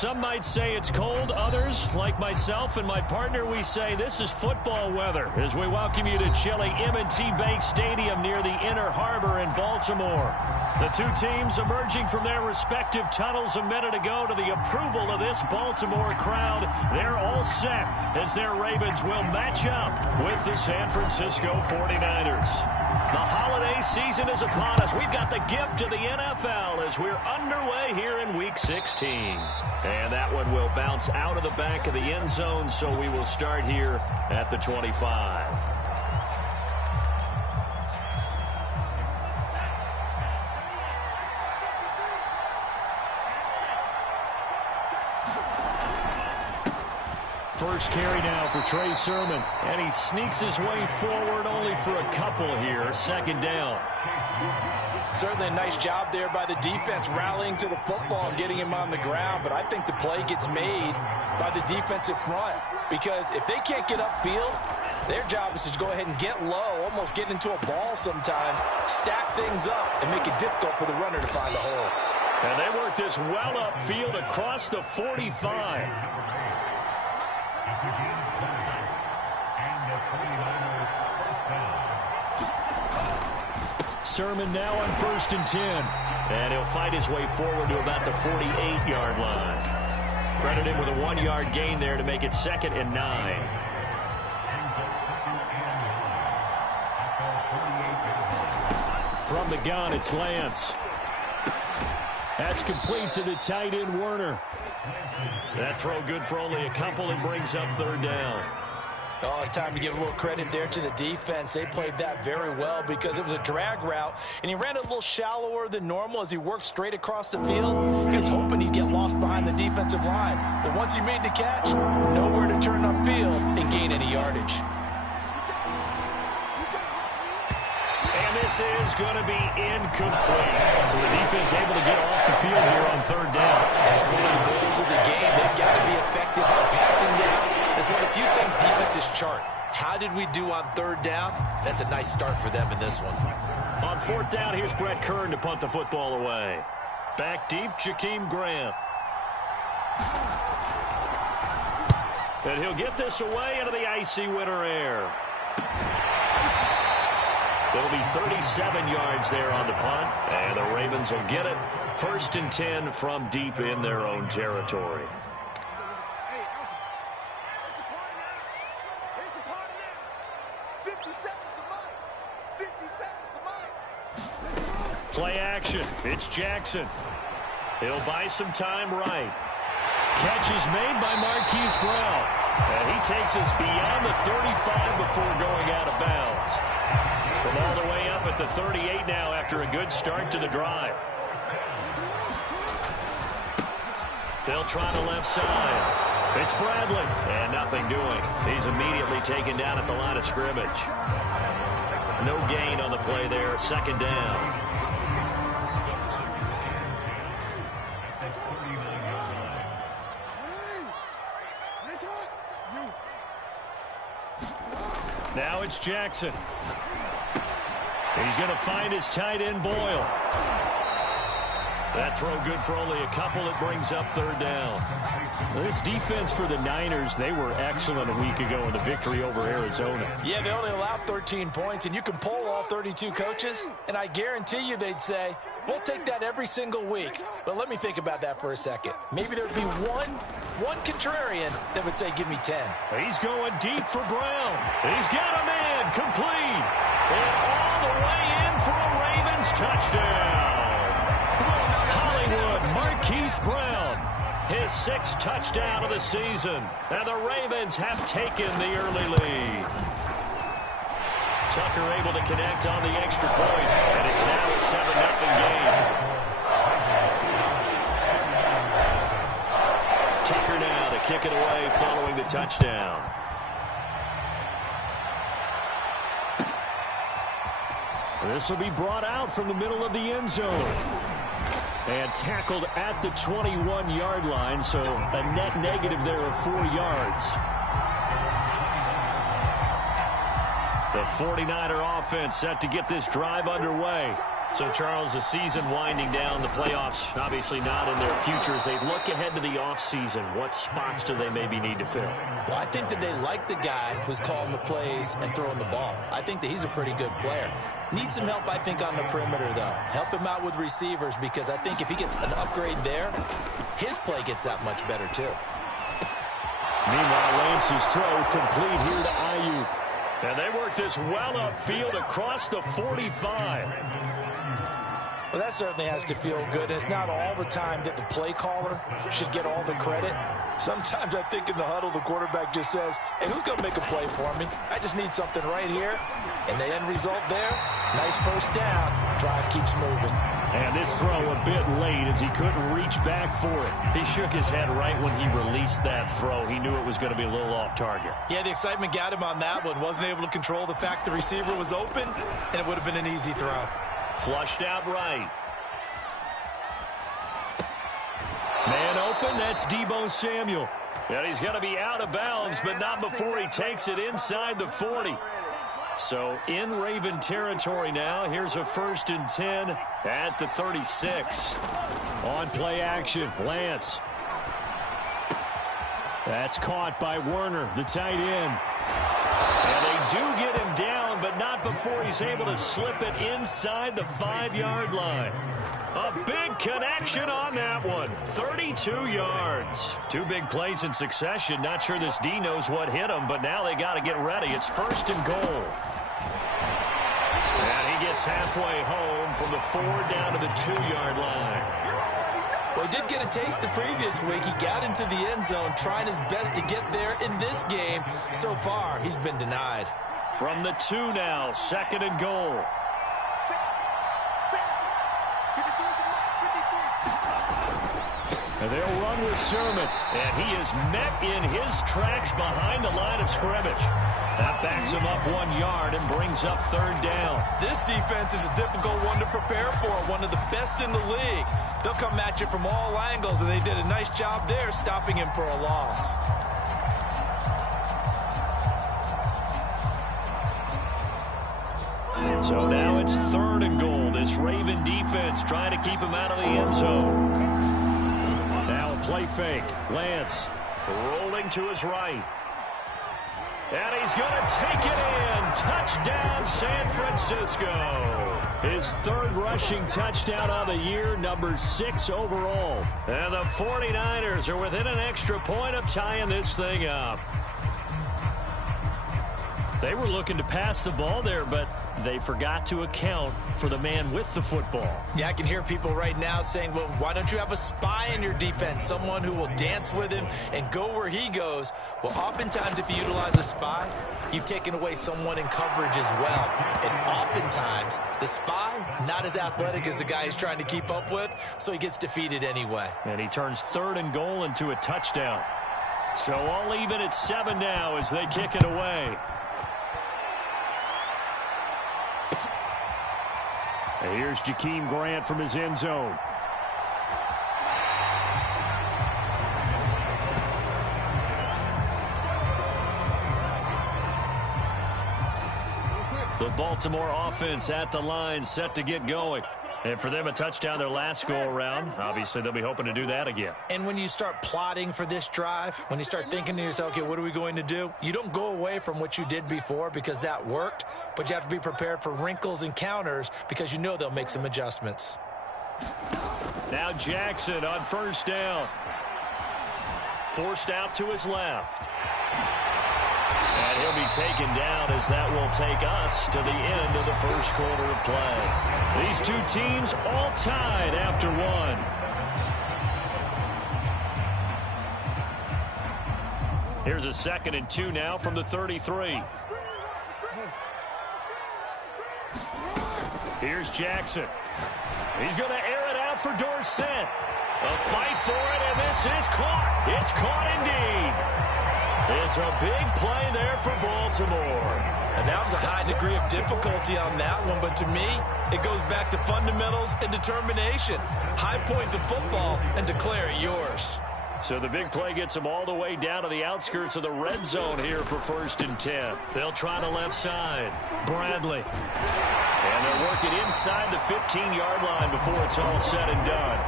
Some might say it's cold. Others, like myself and my partner, we say this is football weather as we welcome you to chilly M&T Bank Stadium near the Inner Harbor in Baltimore. The two teams emerging from their respective tunnels a minute ago to the approval of this Baltimore crowd. They're all set as their Ravens will match up with the San Francisco 49ers. The holiday season is upon us. We've got the gift of the NFL as we're underway here in Week 16. And that one will bounce out of the back of the end zone, so we will start here at the 25. First carry now for Trey Sermon. And he sneaks his way forward only for a couple here. Second down. Certainly a nice job there by the defense rallying to the football and getting him on the ground. But I think the play gets made by the defensive front. Because if they can't get upfield, their job is to go ahead and get low, almost get into a ball sometimes, stack things up, and make it difficult for the runner to find a hole. And they work this well upfield across the 45. Sermon now on 1st and 10. And he'll fight his way forward to about the 48-yard line. Credit him with a 1-yard gain there to make it 2nd and 9. From the gun, it's Lance. That's complete to the tight end, Werner. That throw good for only a couple and brings up 3rd down. Oh, it's time to give a little credit there to the defense. They played that very well because it was a drag route, and he ran it a little shallower than normal as he worked straight across the field. He was hoping he'd get lost behind the defensive line. But once he made the catch, nowhere to turn upfield and gain any yardage. And this is going to be incomplete. So the defense able to get off the field here on 3rd down. That's one of the goals of the game. They've got to be effective on passing downs. That's one of the few things defenses chart. How did we do on 3rd down? That's a nice start for them in this one. On 4th down, here's Brett Kern to punt the football away. Back deep, Jakeem Grant. And he'll get this away into the icy winter air. There'll be 37 yards there on the punt, and the Ravens will get it. 1st and 10 from deep in their own territory. Play action. It's Jackson. He'll buy some time right. Catch is made by Marquise Brown. And he takes us beyond the 35 before going out of bounds. From all the way up at the 38 now after a good start to the drive. They'll try the left side. It's Bradley. And nothing doing. He's immediately taken down at the line of scrimmage. No gain on the play there. 2nd down. Now it's Jackson. He's going to find his tight end, Boyle. That throw good for only a couple. It brings up 3rd down. This defense for the Niners, they were excellent a week ago in the victory over Arizona. Yeah, they only allowed 13 points, and you can poll all 32 coaches, and I guarantee you they'd say, we'll take that every single week. But let me think about that for a second. Maybe there'd be one contrarian that would say, give me 10. He's going deep for Brown. He's got a man complete. And all the way in for a Ravens touchdown. Hollywood Marquise Brown, his 6th touchdown of the season. And the Ravens have taken the early lead. Tucker able to connect on the extra point, and it's now a 7-0 game. Tucker now to kick it away following the touchdown. This will be brought out from the middle of the end zone. And tackled at the 21-yard line, so a net negative there of 4 yards. The 49er offense set to get this drive underway. So, Charles, the season winding down, the playoffs obviously not in their future. As they look ahead to the offseason, what spots do they maybe need to fill? Well, I think that they like the guy who's calling the plays and throwing the ball. I think that he's a pretty good player. Needs some help, I think, on the perimeter, though. Help him out with receivers, because I think if he gets an upgrade there, his play gets that much better, too. Meanwhile, Lance's throw complete here to Ayuk. And they work this well upfield across the 45. Well, that certainly has to feel good. It's not all the time that the play caller should get all the credit. Sometimes I think in the huddle, the quarterback just says, hey, who's going to make a play for me? I just need something right here. And the end result there, nice first down. Drive keeps moving. And this throw a bit late as he couldn't reach back for it. He shook his head right when he released that throw. He knew it was going to be a little off target. Yeah, the excitement got him on that one. Wasn't able to control the fact the receiver was open, and it would have been an easy throw. Flushed out right. Man open, that's Deebo Samuel. And he's going to be out of bounds, but not before he takes it inside the 40. So in Raven territory now. Here's a 1st and 10 at the 36. On play action, Lance. That's caught by Werner, the tight end. And they do get him down, but not before he's able to slip it inside the 5-yard line. A big connection on that one. 32 yards. 2 big plays in succession. Not sure this D knows what hit him, but now they got to get ready. It's 1st and goal. And he gets halfway home from the 4 down to the 2-yard line. Well, he did get a taste the previous week. He got into the end zone, trying his best to get there in this game. So far, he's been denied. From the 2 now, 2nd and goal. And they'll run with Sermon. And he is met in his tracks behind the line of scrimmage. That backs him up 1 yard and brings up 3rd down. This defense is a difficult one to prepare for. One of the best in the league. They'll come at you from all angles, and they did a nice job there stopping him for a loss. So now it's 3rd and goal. This Raven defense trying to keep him out of the end zone. Now a play fake. Lance rolling to his right. And he's going to take it in. Touchdown, San Francisco. His 3rd rushing touchdown of the year, number 6 overall. And the 49ers are within an extra point of tying this thing up. They were looking to pass the ball there, but they forgot to account for the man with the football. Yeah, I can hear people right now saying, well, why don't you have a spy in your defense, someone who will dance with him and go where he goes? Well, oftentimes if you utilize a spy, you've taken away someone in coverage as well. And oftentimes, the spy, not as athletic as the guy he's trying to keep up with, so he gets defeated anyway. And he turns 3rd and goal into a touchdown. So all even at 7 now as they kick it away. And here's Jakeem Grant from his end zone. The Baltimore offense at the line, set to get going. And for them, a touchdown their last go-around. Obviously, they'll be hoping to do that again. And when you start plotting for this drive, when you start thinking to yourself, okay, what are we going to do? You don't go away from what you did before because that worked, but you have to be prepared for wrinkles and counters because you know they'll make some adjustments. Now Jackson on 1st down. Forced out to his left. And he'll be taken down as that will take us to the end of the 1st quarter of play. These 2 teams all tied after 1. Here's a 2nd and 2 now from the 33. Here's Jackson. He's going to air it out for Dorsett. A fight for it, and this is caught. It's caught indeed. It's a big play there for Baltimore. And that was a high degree of difficulty on that one, but to me, it goes back to fundamentals and determination. High point the football and declare it yours. So the big play gets them all the way down to the outskirts of the red zone here for 1st and 10. They'll try the left side. Bradley. And they'll work it inside the 15-yard line before it's all said and done.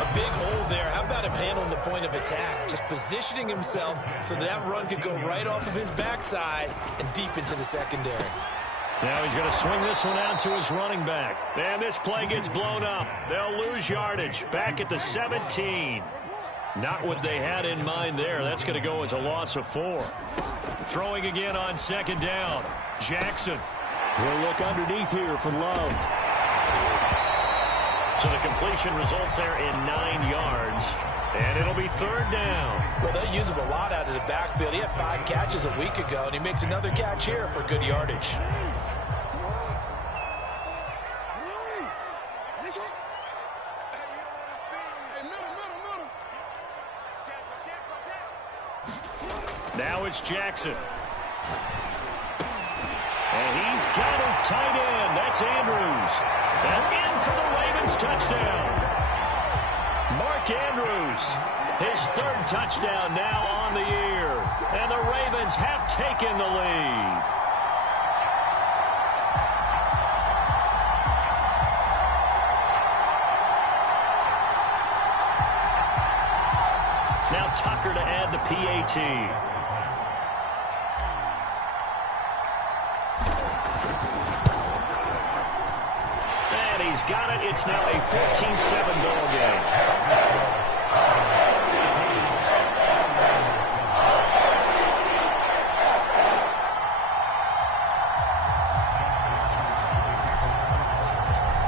A big hole there. How about him handling the point of attack? Just positioning himself so that run could go right off of his backside and deep into the secondary. Now he's going to swing this one out to his running back. And this play gets blown up. They'll lose yardage. Back at the 17. Not what they had in mind there. That's going to go as a loss of 4. Throwing again on 2nd down. Jackson. We'll look underneath here for Love. So the completion results there in 9 yards. And it'll be 3rd down. Well, they use him a lot out of the backfield. He had 5 catches a week ago, and he makes another catch here for good yardage. Now it's Jackson. And he's got his tight end. That's Andrews. And in for the Ravens touchdown. Mark Andrews, his 3rd touchdown now on the year. And the Ravens have taken the lead. Now Tucker to add the PAT. He's got it. It's now a 14-7 ball game.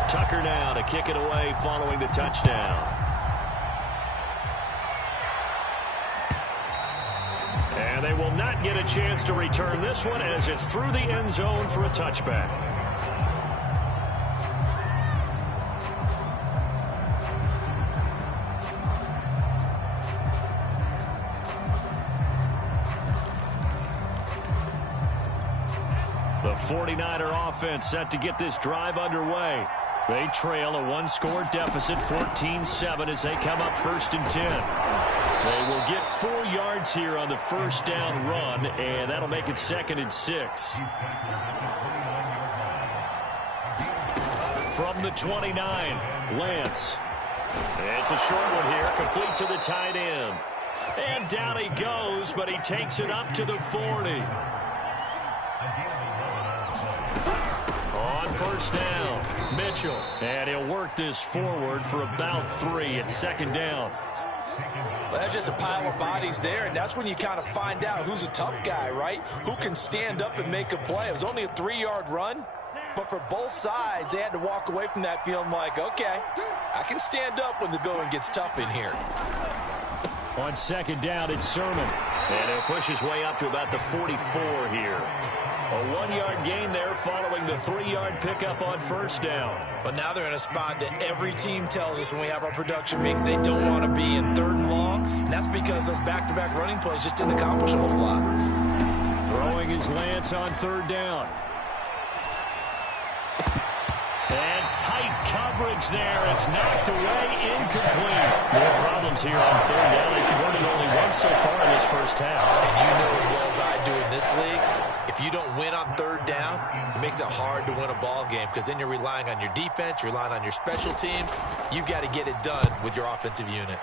Tucker now to kick it away following the touchdown. And they will not get a chance to return this one as it's through the end zone for a touchback. The 49er offense set to get this drive underway. They trail a 1-score deficit, 14-7, as they come up 1st and 10. They will get 4 yards here on the 1st down run, and that'll make it 2nd and 6. From the 29, Lance. It's a short one here, complete to the tight end. And down he goes, but he takes it up to the 40. On 1st down, Mitchell. And he'll work this forward for about 3 at 2nd down. Well, that's just a pile of bodies there, and that's when you kind of find out who's a tough guy, right? Who can stand up and make a play. It was only a 3-yard run, but for both sides, they had to walk away from that feeling like, okay, I can stand up when the going gets tough in here. On 2nd down, it's Sermon. And he'll push his way up to about the 44 here. A 1-yard gain there following the 3-yard pickup on 1st down. But now they're in a spot that every team tells us when we have our production meetings they don't want to be in 3rd and long. And that's because those back-to-back running plays just didn't accomplish a whole lot. Throwing his Lance on 3rd down. And tight coverage there. It's knocked away, incomplete. More problems here on 3rd down. They've converted only once so far in this 1st half. And you know as well as I do in this league, if you don't win on 3rd down, it makes it hard to win a ball game because then you're relying on your defense, you're relying on your special teams. You've got to get it done with your offensive unit.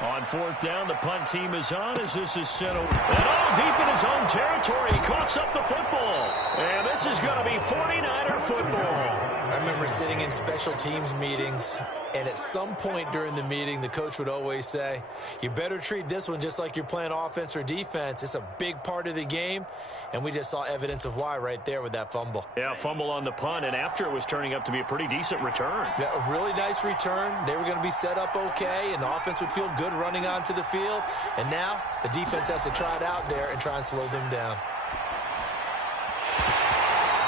On 4th down, the punt team is on as this is sent over. And deep in his own territory, he coughs up the football. And this is going to be 49er football. I remember sitting in special teams meetings, and at some point during the meeting, the coach would always say, you better treat this one just like you're playing offense or defense. It's a big part of the game, and we just saw evidence of why right there with that fumble. Yeah, fumble on the punt, and after it was turning up to be a pretty decent return. Yeah, a really nice return. They were going to be set up okay, and the offense would feel good running onto the field. And now the defense has to try it out there and try and slow them down.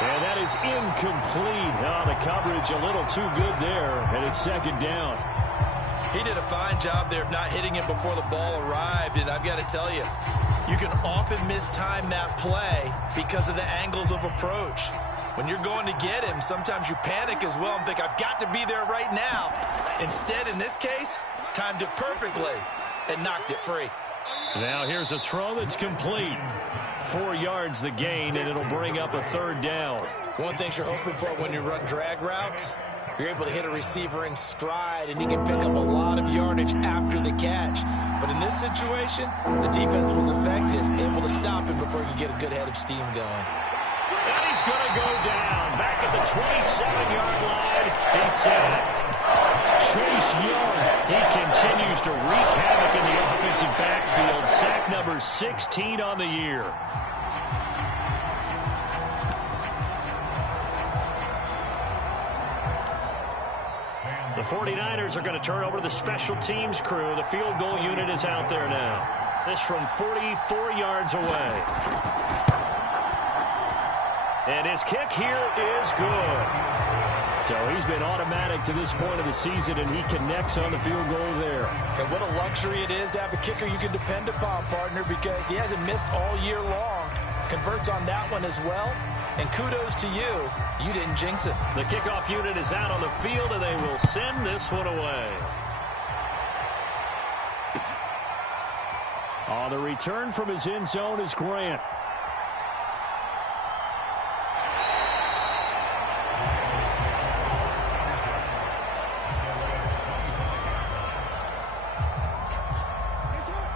And that is incomplete. Oh, the coverage a little too good there, and it's 2nd down. He did a fine job there of not hitting it before the ball arrived, and I've got to tell you, you can often mistime that play because of the angles of approach. When you're going to get him, sometimes you panic as well and think, I've got to be there right now. Instead, in this case, timed it perfectly. and knocked it free. Now here's a throw that's complete. 4 yards the gain, and it'll bring up a 3rd down. One thing you're hoping for when you run drag routes, you're able to hit a receiver in stride, and he can pick up a lot of yardage after the catch. But in this situation, the defense was effective, able to stop him before he could get a good head of steam going. And he's going to go down. Back at the 27-yard line, he's sacked. Chase Young, he continues to wreak havoc in the offensive backfield. Sack number 16 on the year. The 49ers are going to turn over to the special teams crew. The field goal unit is out there now. This from 44 yards away. And his kick here is good. So he's been automatic to this point of the season, and he connects on the field goal there. And what a luxury it is to have a kicker you can depend upon, partner, because he hasn't missed all year long. Converts on that one as well. And kudos to you. You didn't jinx it. The kickoff unit is out on the field, and they will send this one away. On the return from his end zone is Grant.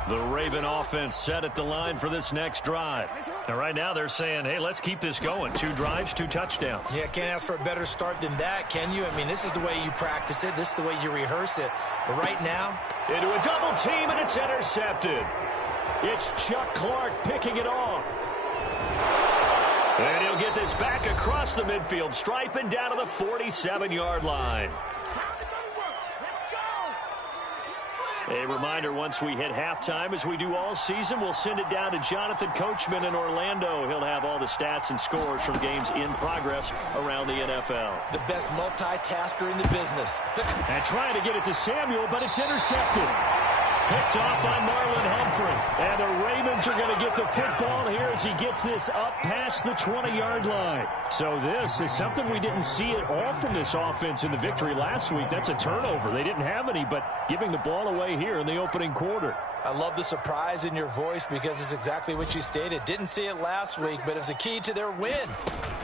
The Raven offense set at the line for this next drive. And right now they're saying, hey, let's keep this going. 2 drives, 2 touchdowns. Yeah, can't ask for a better start than that, can you? I mean, this is the way you practice it. This is the way you rehearse it. But right now, into a double team, and it's intercepted. It's Chuck Clark picking it off. And he'll get this back across the midfield stripe and down to the 47-yard line. A reminder, once we hit halftime, as we do all season, we'll send it down to Jonathan Coachman in Orlando. He'll have all the stats and scores from games in progress around the NFL. The best multitasker in the business. And trying to get it to Samuel, but it's intercepted. Picked off by Marlon Humphrey. And the Ravens are going to get the football here as he gets this up past the 20-yard line. So this is something we didn't see at all from this offense in the victory last week. That's a turnover. They didn't have any, but giving the ball away here in the opening quarter. I love the surprise in your voice because it's exactly what you stated. Didn't see it last week, but it's a key to their win.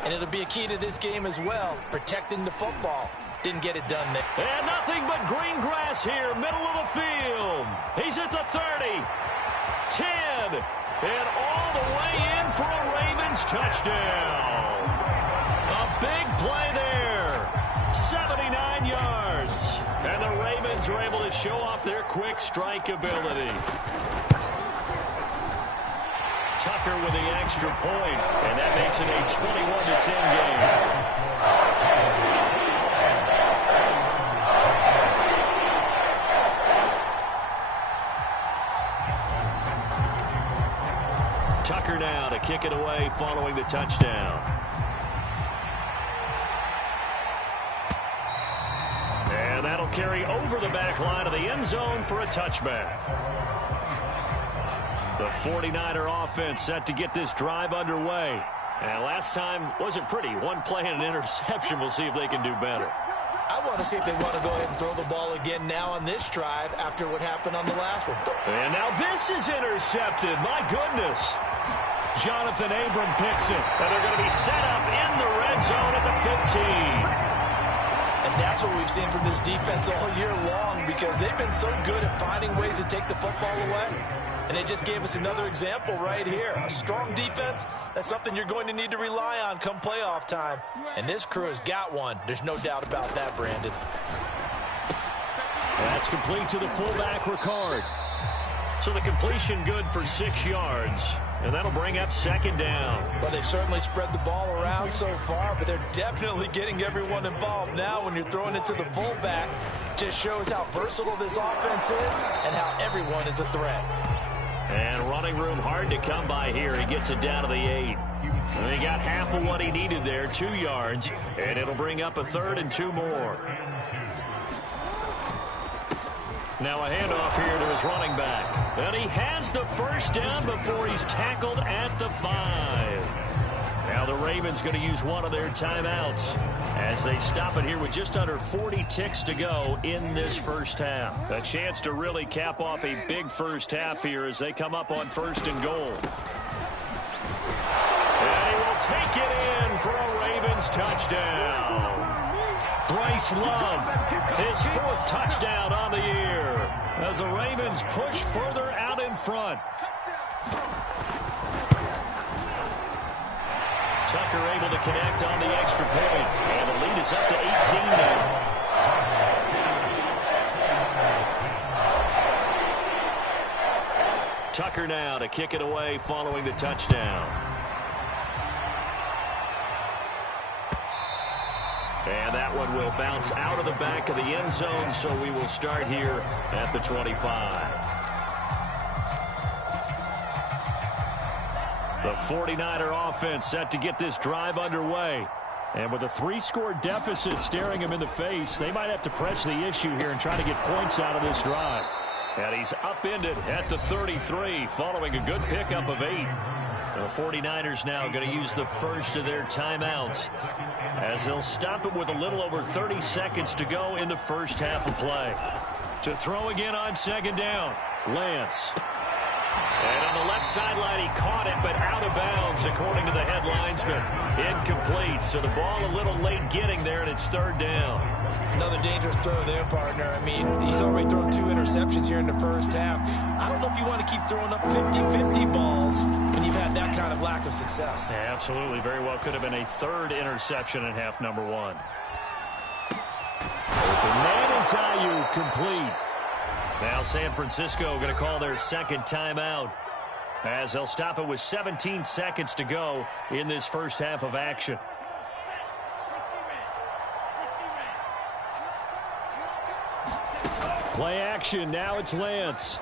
And it'll be a key to this game as well, protecting the football. Didn't get it done there. And nothing but green grass here, middle of the field. He's at the 30, 10, and all the way in for a Ravens touchdown. A big play there, 79 yards. And the Ravens are able to show off their quick strike ability. Tucker with the extra point, and that makes it a 21-10 game. Tucker now to kick it away following the touchdown. And that'll carry over the back line of the end zone for a touchback. The 49er offense set to get this drive underway. And last time wasn't pretty. One play and an interception. We'll see if they can do better. I want to see if they want to go ahead and throw the ball again now on this drive after what happened on the last one. And now this is intercepted. My goodness. Jonathan Abram picks it. And they're going to be set up in the red zone at the 15. And that's what we've seen from this defense all year long because they've been so good at finding ways to take the football away. And they just gave us another example right here. A strong defense, that's something you're going to need to rely on come playoff time. And this crew has got one. There's no doubt about that, Brandon. That's complete to the fullback, Ricard. So the completion good for 6 yards. And that'll bring up second down. Well, they've certainly spread the ball around so far, but they're definitely getting everyone involved now when you're throwing it to the fullback. Just shows how versatile this offense is and how everyone is a threat. And running room hard to come by here. He gets it down to the 8. And he got half of what he needed there, 2 yards. And it'll bring up a 3rd and 2 more. Now a handoff here to his running back. And he has the first down before he's tackled at the 5. Now the Ravens going to use one of their timeouts as they stop it here with just under 40 ticks to go in this first half. A chance to really cap off a big first half here as they come up on 1st and goal. And he will take it in for a Ravens touchdown. Bryce Love, his 4th touchdown on the year as the Ravens push further out in front. Tucker able to connect on the extra point, and the lead is up to 18 now. Tucker now to kick it away following the touchdown. And that one will bounce out of the back of the end zone, so we will start here at the 25. The 49er offense set to get this drive underway. And with a 3-score deficit staring him in the face, they might have to press the issue here and try to get points out of this drive. And he's upended at the 33 following a good pickup of 8. The 49ers now going to use the first of their timeouts as they'll stop it with a little over 30 seconds to go in the first half of play. To throw again on 2nd down, Lance. And on the left sideline, he caught it, but out of bounds, according to the head linesman. Incomplete, so the ball a little late getting there, and it's 3rd down. Another dangerous throw there, partner. I mean, he's already thrown 2 interceptions here in the first half. I don't know if you want to keep throwing up 50-50 balls when you've had that kind of lack of success. Yeah, absolutely. Very well could have been a 3rd interception in half number 1. Open man is Aiyuk, complete. Now San Francisco going to call their 2nd timeout as they'll stop it with 17 seconds to go in this first half of action. Play action. Now it's Lance.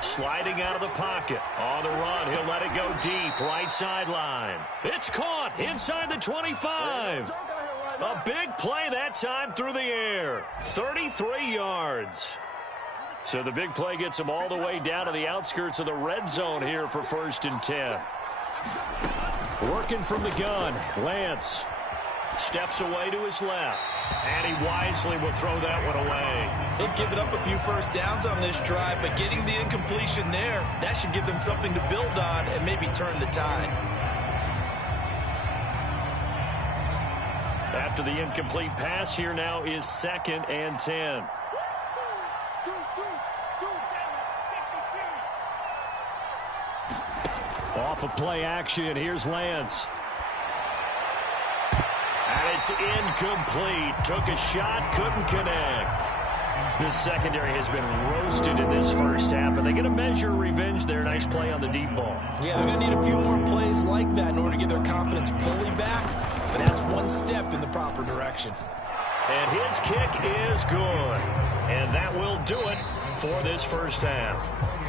Sliding out of the pocket. On the run. He'll let it go deep. Right sideline. It's caught inside the 25. A big play that time through the air. 33 yards. So the big play gets them all the way down to the outskirts of the red zone here for 1st and 10. Working from the gun, Lance steps away to his left, and he wisely will throw that one away. They've given up a few first downs on this drive, but getting the incompletion there, that should give them something to build on and maybe turn the tide. After the incomplete pass, here now is 2nd and 10. Off of play action, here's Lance. And it's incomplete. Took a shot, couldn't connect. This secondary has been roasted in this first half, and they get a measure of revenge there. Nice play on the deep ball. Yeah, they're going to need a few more plays like that in order to get their confidence fully back, but that's one step in the proper direction. And his kick is good. And that will do it for this first half.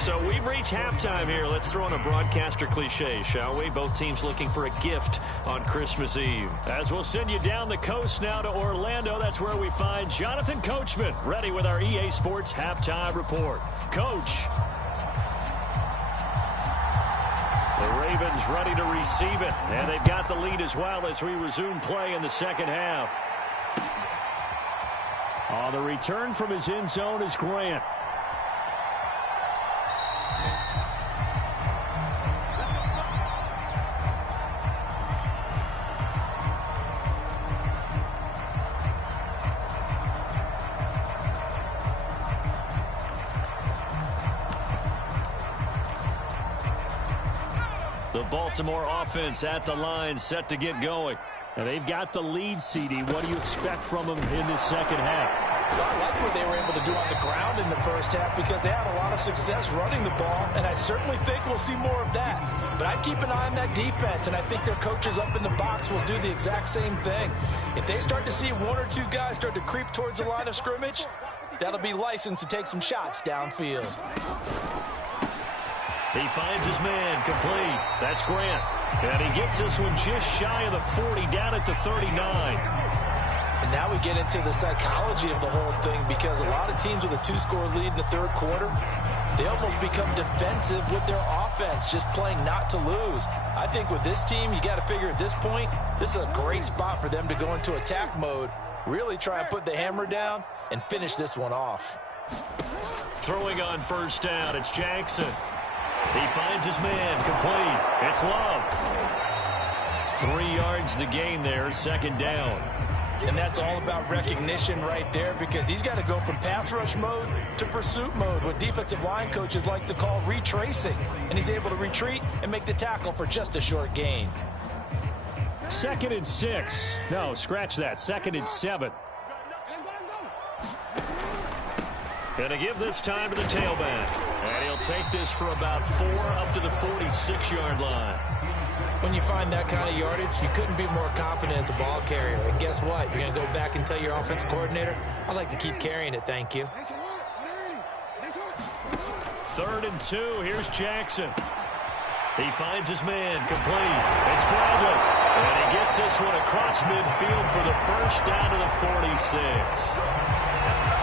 So we've reached halftime here. Let's throw in a broadcaster cliche, shall we? Both teams looking for a gift on Christmas Eve. As we'll send you down the coast now to Orlando, that's where we find Jonathan Coachman, ready with our EA Sports Halftime Report. Coach. The Ravens ready to receive it, and they've got the lead as well as we resume play in the second half. On the return from his end zone is Grant. The Baltimore offense at the line, set to get going. And they've got the lead, CD. What do you expect from them in this second half? Well, I like what they were able to do on the ground in the first half because they had a lot of success running the ball, and I certainly think we'll see more of that. But I'd keep an eye on that defense, and I think their coaches up in the box will do the exact same thing. If they start to see one or two guys start to creep towards the line of scrimmage, that'll be licensed to take some shots downfield. He finds his man, complete. That's Grant. And he gets this one just shy of the 40, down at the 39. And now we get into the psychology of the whole thing because a lot of teams with a two-score lead in the third quarter, They almost become defensive with their offense, just playing not to lose. I think with this team, you got to figure at this point, this is a great spot for them to go into attack mode, really try and put the hammer down and finish this one off. Throwing on first down, it's Jackson. He finds his man, complete. It's Love. 3 yards the gain there, second down. And that's all about recognition right there, because he's got to go from pass rush mode to pursuit mode, what defensive line coaches like to call retracing. And he's able to retreat and make the tackle for just a short gain. 2nd and 6. No, scratch that. 2nd and 7. Gonna give this time to the tailback. And he'll take this for about 4 up to the 46-yard line. When you find that kind of yardage, you couldn't be more confident as a ball carrier. And guess what? You're going to go back and tell your offensive coordinator, I'd like to keep carrying it, thank you. 3rd and 2. Here's Jackson. He finds his man, complete. It's Bradley. And he gets this one across midfield for the first down to the 46.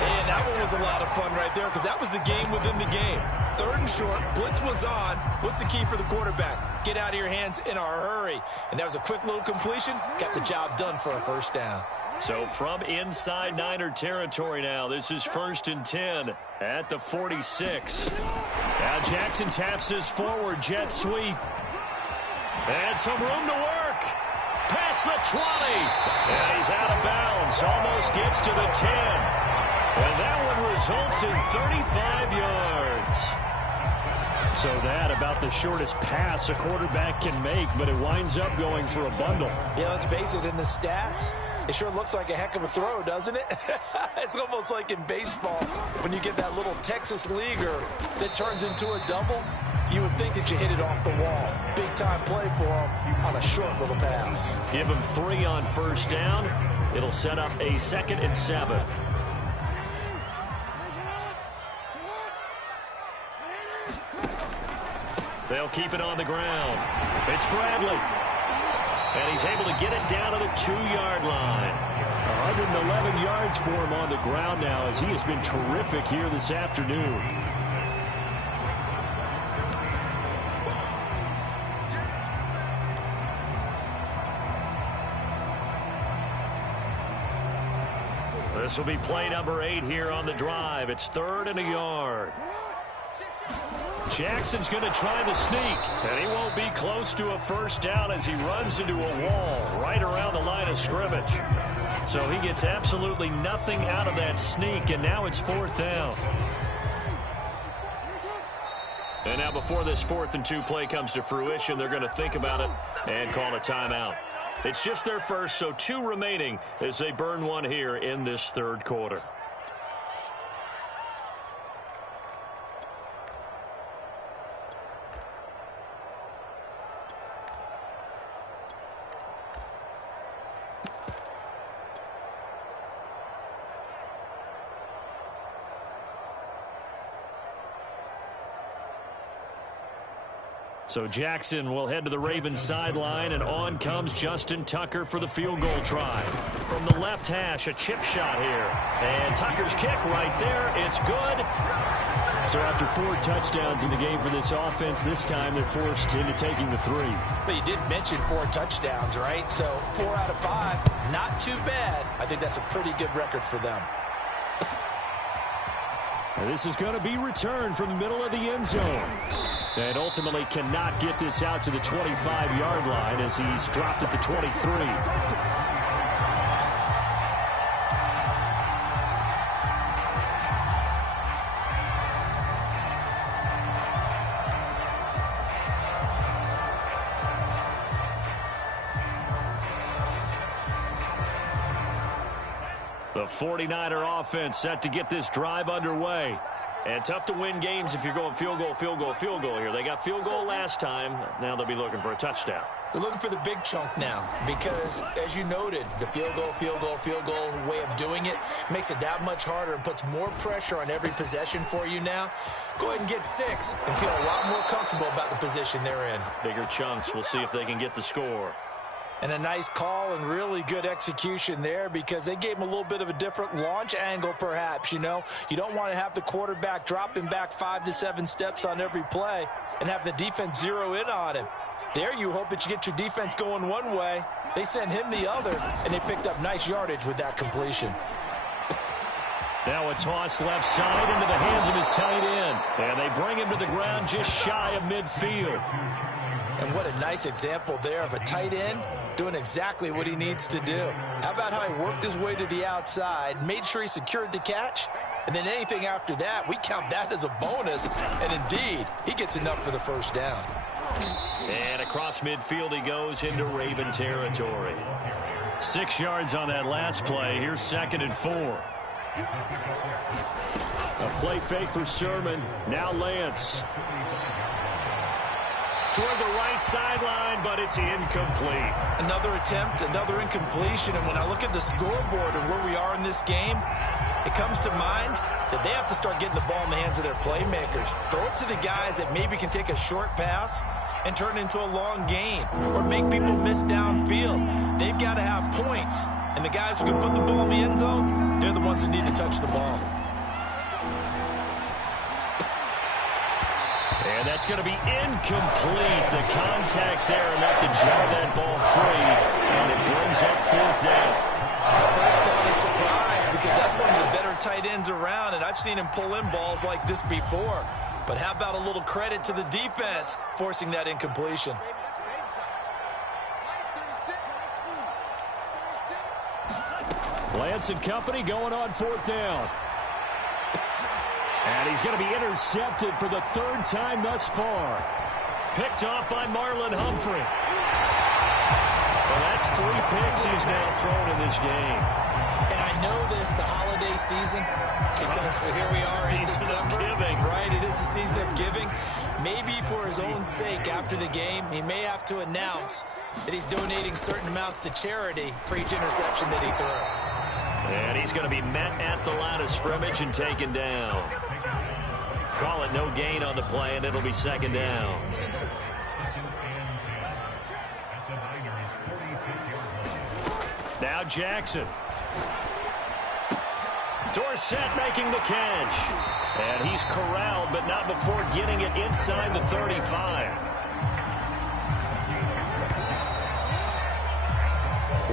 And that one was a lot of fun right there, because that was the game within the game. 3rd and short, blitz was on. What's the key for the quarterback? Get out of your hands in a hurry. And that was a quick little completion. Got the job done for a first down. So from inside Niner territory now, this is 1st and 10 at the 46. Now Jackson taps his forward jet sweep. And some room to work. Past the 20. And he's out of bounds. Almost gets to the 10. And that one results in 35 yards. So that about the shortest pass a quarterback can make, but it winds up going for a bundle. Yeah, let's face it, in the stats, it sure looks like a heck of a throw, doesn't it? It's almost like in baseball when you get that little Texas leaguer that turns into a double. You would think that you hit it off the wall. Big-time play for him on a short little pass. Give him 3 on first down. It'll set up a 2nd and 7. They'll keep it on the ground. It's Bradley. And he's able to get it down to the 2-yard line. 111 yards for him on the ground now, as he has been terrific here this afternoon. This will be play number 8 here on the drive. It's 3rd and a yard. Jackson's going to try the sneak, and he won't be close to a first down as he runs into a wall right around the line of scrimmage. So he gets absolutely nothing out of that sneak, and now it's 4th down. And now before this 4th and 2 play comes to fruition, they're going to think about it and call a timeout. It's just their first, so 2 remaining as they burn one here in this 3rd quarter. So Jackson will head to the Ravens sideline, and on comes Justin Tucker for the field goal try. From the left hash, a chip shot here. And Tucker's kick right there. It's good. So after 4 touchdowns in the game for this offense, this time they're forced into taking the 3. But you did mention 4 touchdowns, right? So 4 out of 5, not too bad. I think that's a pretty good record for them. And this is going to be returned from the middle of the end zone. And ultimately cannot get this out to the 25-yard line as he's dropped at the 23. The 49er offense set to get this drive underway. And tough to win games if you're going field goal, field goal, field goal here. They got field goal last time. Now they'll be looking for a touchdown. They're looking for the big chunk now because, as you noted, the field goal, field goal, field goal way of doing it makes it that much harder and puts more pressure on every possession for you now. Go ahead and get 6 and feel a lot more comfortable about the position they're in. Bigger chunks. We'll see if they can get the score. And a nice call and really good execution there because they gave him a little bit of a different launch angle perhaps, you know. You don't want to have the quarterback dropping back 5 to 7 steps on every play and have the defense zero in on him. There you hope that you get your defense going one way. They sent him the other, and they picked up nice yardage with that completion. Now a toss left side into the hands of his tight end. And they bring him to the ground just shy of midfield. And what a nice example there of a tight end doing exactly what he needs to do. How about how he worked his way to the outside, made sure he secured the catch, and then anything after that, we count that as a bonus. And indeed, he gets enough for the first down. And across midfield he goes into Raven territory. 6 yards on that last play. Here's 2nd and 4. A play fake for Sermon. Now Lance. Toward the right sideline, but it's incomplete. Another attempt, another incompletion. And when I look at the scoreboard and where we are in this game, it comes to mind that they have to start getting the ball in the hands of their playmakers. Throw it to the guys that maybe can take a short pass and turn it into a long gain or make people miss downfield. They've got to have points. And the guys who can put the ball in the end zone, they're the ones that need to touch the ball. And that's going to be incomplete. The contact there enough to jar that ball free. And it brings up 4th down. First thought is surprise because that's one of the better tight ends around, and I've seen him pull in balls like this before. But how about a little credit to the defense forcing that incompletion? Lance and company going on 4th down. And he's going to be intercepted for the 3rd time thus far. Picked off by Marlon Humphrey. Well, that's 3 picks he's now thrown in this game. And I know this, the holiday season, because here we are in December. Giving. Right, it is the season of giving. Maybe for his own sake after the game, he may have to announce that he's donating certain amounts to charity for each interception that he threw. And he's going to be met at the line of scrimmage and taken down. Call it no gain on the play, and it'll be 2nd down. Now Jackson. Dorsett making the catch. And he's corralled, but not before getting it inside the 35.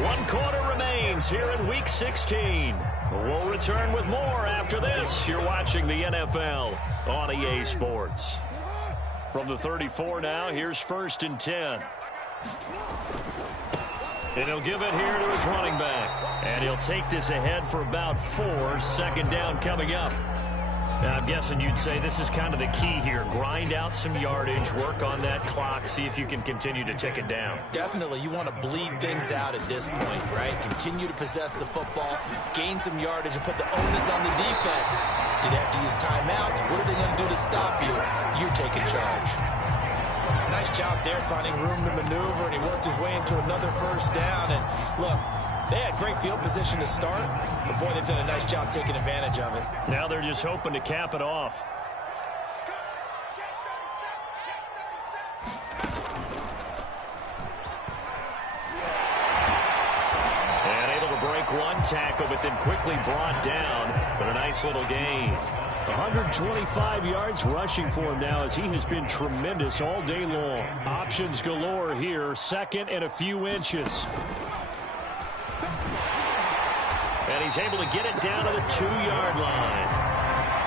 1 quarter remains here in Week 16. We'll return with more after this. You're watching the NFL on EA Sports. From the 34 now, here's 1st and 10. And he'll give it here to his running back. And he'll take this ahead for about 4. 2nd down coming up. Now, I'm guessing you'd say this is kind of the key here. Grind out some yardage, work on that clock, see if you can continue to tick it down. Definitely, you want to bleed things out at this point, right? Continue to possess the football, gain some yardage, and put the onus on the defense. Do they have to use timeouts? What are they going to do to stop you? You're taking charge. Nice job there finding room to maneuver, and he worked his way into another 1st down. And look, they had great field position to start, but boy, they've done a nice job taking advantage of it. Now they're just hoping to cap it off. And able to break 1 tackle, but then quickly brought down. But a nice little gain. 125 yards rushing for him now as he has been tremendous all day long. Options galore here. 2nd and a few inches. And he's able to get it down to the 2-yard line.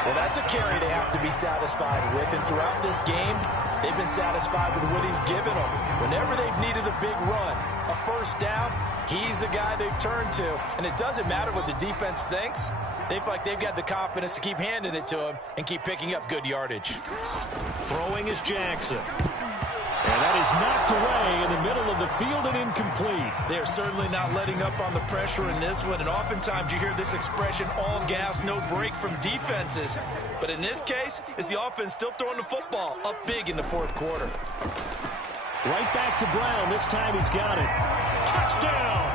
Well, that's a carry they have to be satisfied with. And throughout this game, they've been satisfied with what he's given them. Whenever they've needed a big run, a 1st down, he's the guy they've turned to. And it doesn't matter what the defense thinks. They feel like they've got the confidence to keep handing it to him and keep picking up good yardage. Throwing is Jackson. And that is knocked away in the middle of the field and incomplete. They are certainly not letting up on the pressure in this one. And oftentimes you hear this expression, all gas, no break from defenses. But in this case, it's the offense still throwing the football up big in the 4th quarter. Right back to Brown. This time he's got it. Touchdown!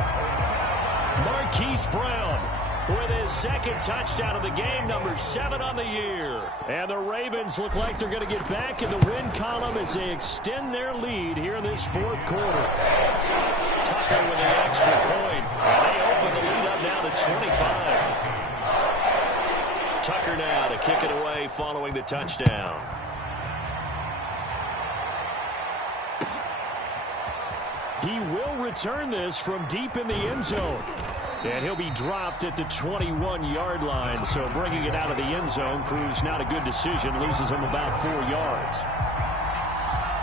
Marquise Brown with his 2nd touchdown of the game, number 7 on the year. And the Ravens look like they're going to get back in the win column as they extend their lead here in this 4th quarter. Tucker with the extra point. And they open the lead up now to 25. Tucker now to kick it away following the touchdown. He will return this from deep in the end zone. And he'll be dropped at the 21-yard line. So bringing it out of the end zone proves not a good decision. Loses him about 4 yards.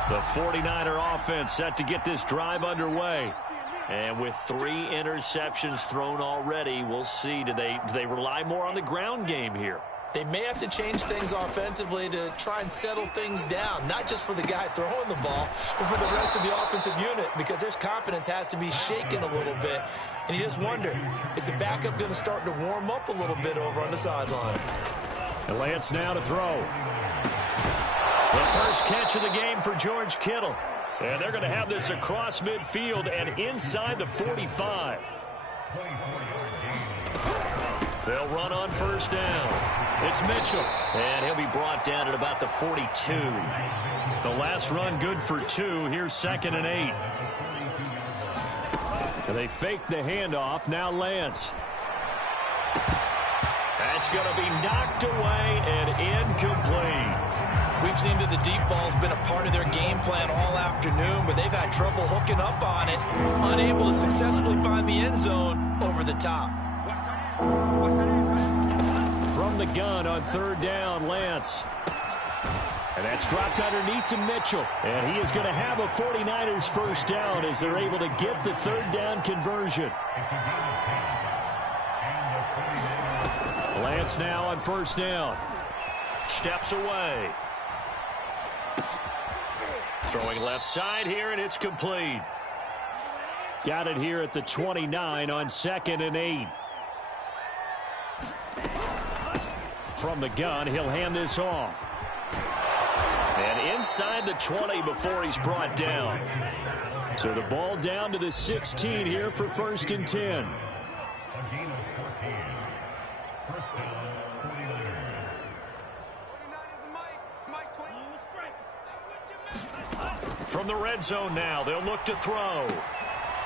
The 49er offense set to get this drive underway. And with 3 interceptions thrown already, we'll see. Do they rely more on the ground game here? They may have to change things offensively to try and settle things down, not just for the guy throwing the ball, but for the rest of the offensive unit, because their confidence has to be shaken a little bit. And you just wonder, is the backup going to start to warm up a little bit over on the sideline? And Lance now to throw. The first catch of the game for George Kittle. And they're going to have this across midfield and inside the 45. They'll run on first down. It's Mitchell. And he'll be brought down at about the 42. The last run good for 2. Here's 2nd and 8. And they fake the handoff. Now Lance. That's going to be knocked away and incomplete. We've seen that the deep ball's been a part of their game plan all afternoon, but they've had trouble hooking up on it, unable to successfully find the end zone over the top. From the gun on 3rd down, Lance. And that's dropped underneath to Mitchell. And he is going to have a 49ers first down as they're able to get the 3rd down conversion. Lance now on first down. Steps away. Throwing left side here, and it's complete. Got it here at the 29 on 2nd and 8. From the gun, he'll hand this off. And inside the 20 before he's brought down. So the ball down to the 16 here for 1st and 10. From the red zone now, they'll look to throw.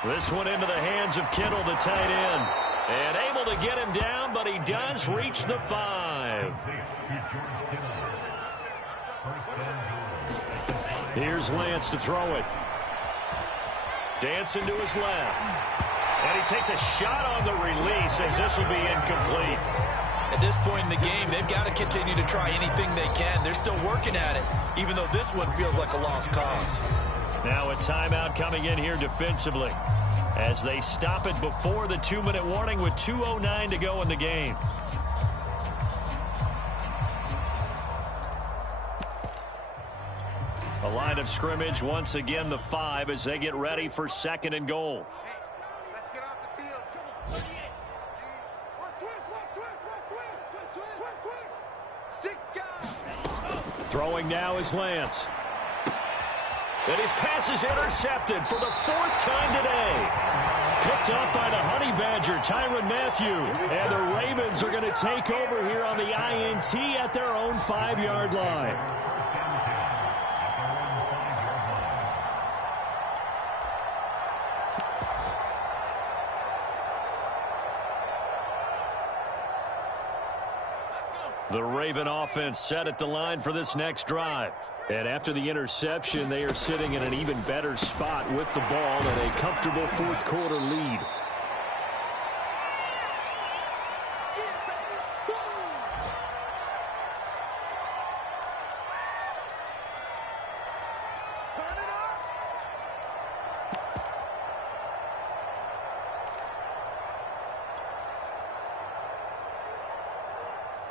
This one into the hands of Kittle, the tight end. And able to get him down, but he does reach the 5. Here's Lance to throw it. Dancing to his left. And he takes a shot on the release as this will be incomplete. At this point in the game, they've got to continue to try anything they can. They're still working at it, even though this one feels like a lost cause. Now a timeout coming in here defensively as they stop it before the 2-minute warning with 2:09 to go in the game. A line of scrimmage once again the 5 as they get ready for 2nd and goal. Let's get off the field. Throwing now is Lance. And his pass is intercepted for the 4th time today. Picked up by the Honey Badger, Tyrann Mathieu. And the Ravens are going to take over here on the INT at their own 5-yard line. The Raven offense set at the line for this next drive. And after the interception, they are sitting in an even better spot with the ball and a comfortable 4th quarter lead.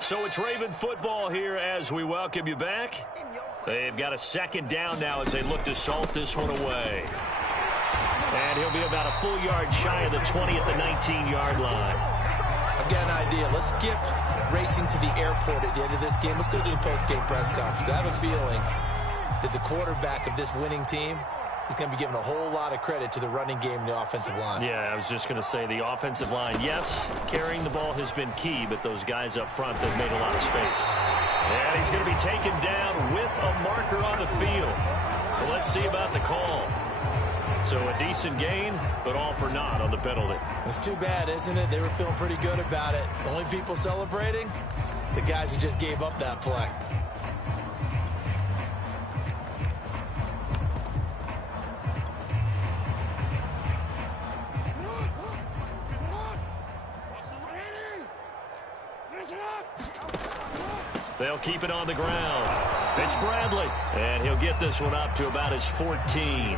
So it's Raven football here as we welcome you back. They've got a 2nd down now as they look to salt this one away. And he'll be about a full yard shy of the 20 at the 19-yard line. I've got an idea. Let's skip racing to the airport at the end of this game. Let's go to the post-game press conference. I have a feeling that the quarterback of this winning team is going to be given a whole lot of credit to the running game and the offensive line. Yeah, I was just going to say the offensive line, yes, carrying the ball has been key, but those guys up front have made a lot of space. And he's going to be taken down with a marker on the field. So let's see about the call. So a decent gain, but all for naught on the penalty. It's too bad, isn't it? They were feeling pretty good about it. The only people celebrating, the guys who just gave up that play. They'll keep it on the ground. It's Bradley, and he'll get this one up to about his 14.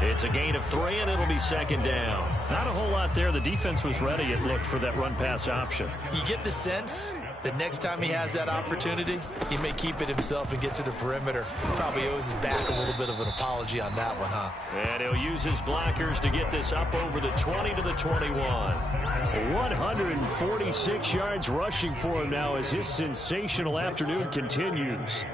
It's a gain of 3, and it'll be second down. Not a whole lot there. The defense was ready, it looked, for that run-pass option. You get the sense that next time he has that opportunity, he may keep it himself and get to the perimeter. Probably owes his back a little bit of an apology on that one, huh? And he'll use his blockers to get this up over the 20 to the 21. 146 yards rushing for him now as his sensational afternoon continues.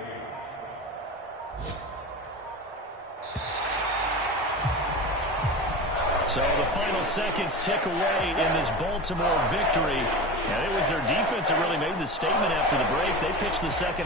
So the final seconds tick away in this Baltimore victory. And it was their defense that really made the statement after the break. They pitched the second